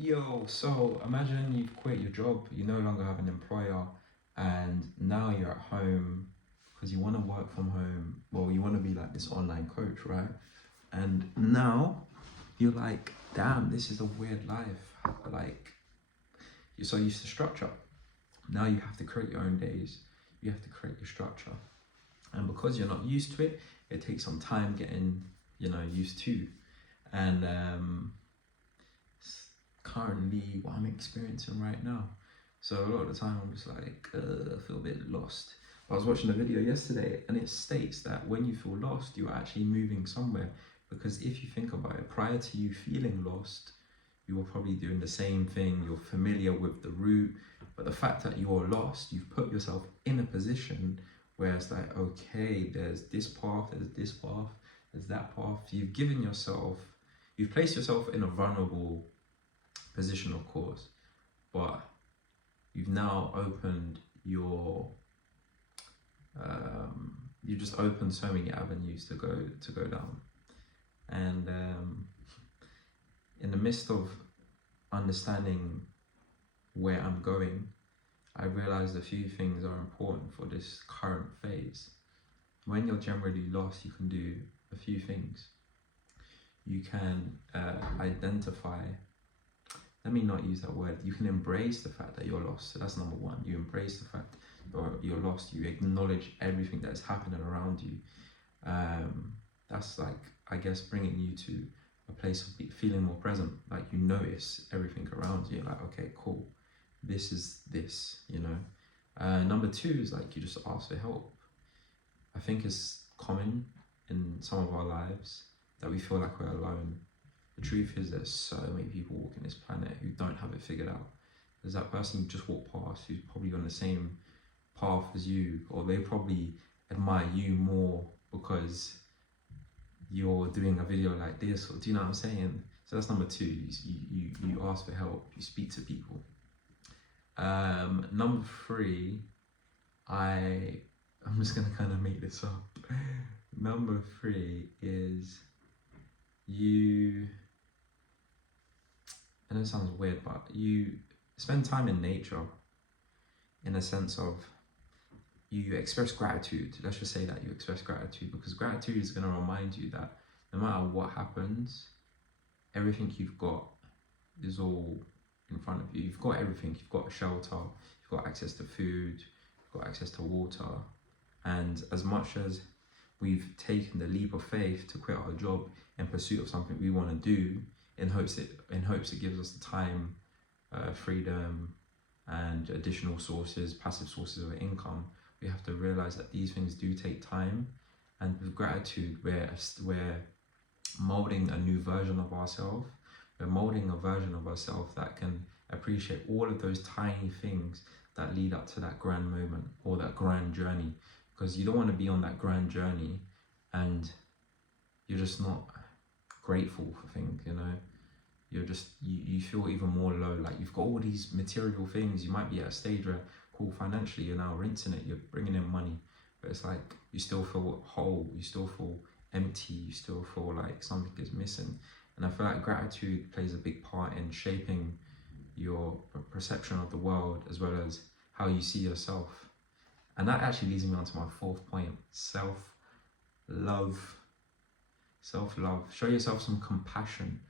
Yo, so imagine you've quit your job, you no longer have an employer, and now you're at home because you want to work from home. Well, you want to be like this online coach, right? And now you're like, damn, this is a weird life. Like, you're so used to structure. Now you have to create your own days, you have to create your structure. And because you're not used to it, it takes some time getting, used to. And currently what I'm experiencing right now. So a lot of the time I'm just like, I feel a bit lost. I was watching a video yesterday and it states that when you feel lost, you're actually moving somewhere. Because if you think about it, prior to you feeling lost, you were probably doing the same thing, you're familiar with the route, but the fact that you're lost, you've put yourself in a position where it's like, okay, there's this path, there's that path. You've placed yourself in a vulnerable position, of course, but you've now opened you just opened so many avenues to go down, and in the midst of understanding where I'm going, I realized a few things are important for this current phase. When you're generally lost, you can do a few things. You can identify, let me not use that word, you can embrace the fact that you're lost. So that's number one. You embrace the fact that you're lost. You acknowledge everything that's happening around you. That's like, I guess, bringing you to a place of feeling more present. Like, you notice everything around you. You're like, okay, cool, this is this. Number two is like, you just ask for help. I think it's common in some of our lives that we feel like we're alone. The truth is, there's so many people walking this planet who don't have it figured out. There's that person you just walk past who's probably on the same path as you, or they probably admire you more because you're doing a video like this, or do you know what I'm saying? So that's number two. You ask for help, you speak to people. Number three, I'm just gonna kind of make this up. Number three is you, and it sounds weird, but you spend time in nature, in a sense of you express gratitude. Let's just say that you express gratitude, because gratitude is going to remind you that no matter what happens, everything you've got is all in front of you. You've got everything. You've got shelter, you've got access to food, you've got access to water. And as much as we've taken the leap of faith to quit our job in pursuit of something we want to do, in hopes it gives us the time, freedom, and additional sources, passive sources of income, we have to realize that these things do take time. And with gratitude, we're molding a new version of ourselves. We're molding a version of ourselves that can appreciate all of those tiny things that lead up to that grand moment or that grand journey. Because you don't want to be on that grand journey and you're just not grateful for things, you're just, you feel even more low. Like, you've got all these material things. You might be at a stage where, cool, financially you're now rinsing it, you're bringing in money, but it's like you still feel whole, you still feel empty, you still feel like something is missing. And I feel like gratitude plays a big part in shaping your perception of the world, as well as how you see yourself. And that actually leads me on to my fourth point: self-love. Self-love. Show yourself some compassion,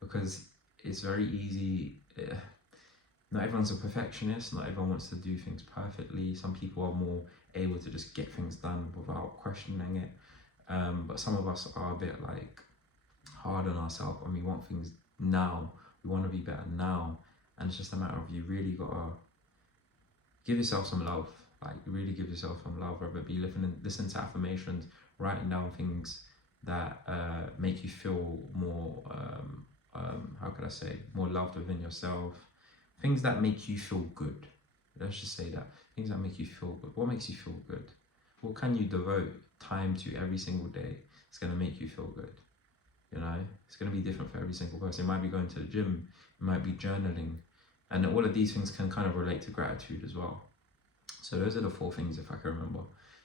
because it's very easy. Not everyone's a perfectionist, not everyone wants to do things perfectly. Some people are more able to just get things done without questioning it. But some of us are a bit like hard on ourselves, and we want things now. We want to be better now. And it's just a matter of, you really gotta give yourself some love. Like, really give yourself some love, whether it be listening to affirmations, writing down things that make you feel more, how could I say, more loved within yourself. Things that make you feel good. Let's just say that. Things that make you feel good. What makes you feel good? What can you devote time to every single day? It's going to make you feel good. It's going to be different for every single person. It might be going to the gym. It might be journaling. And all of these things can kind of relate to gratitude as well. So those are the four things, if I can remember.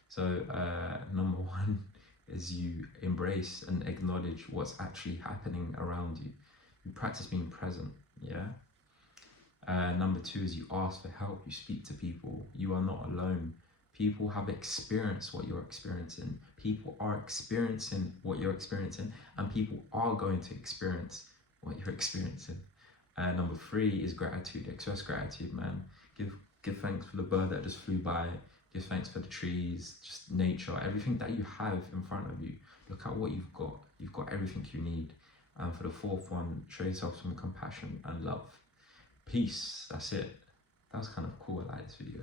So number one is you embrace and acknowledge what's actually happening around you. You practice being present. Yeah. Number two is you ask for help, you speak to people. You are not alone. People have experienced what you're experiencing. People are experiencing what you're experiencing, and people are going to experience what you're experiencing. Number three is gratitude. Express gratitude, man. Give thanks for the bird that just flew by. Give thanks for the trees, just nature, everything that you have in front of you. Look at what you've got. You've got everything you need. And for the fourth one, show yourself some compassion and love. Peace. That's it. That was kind of cool. I like this video.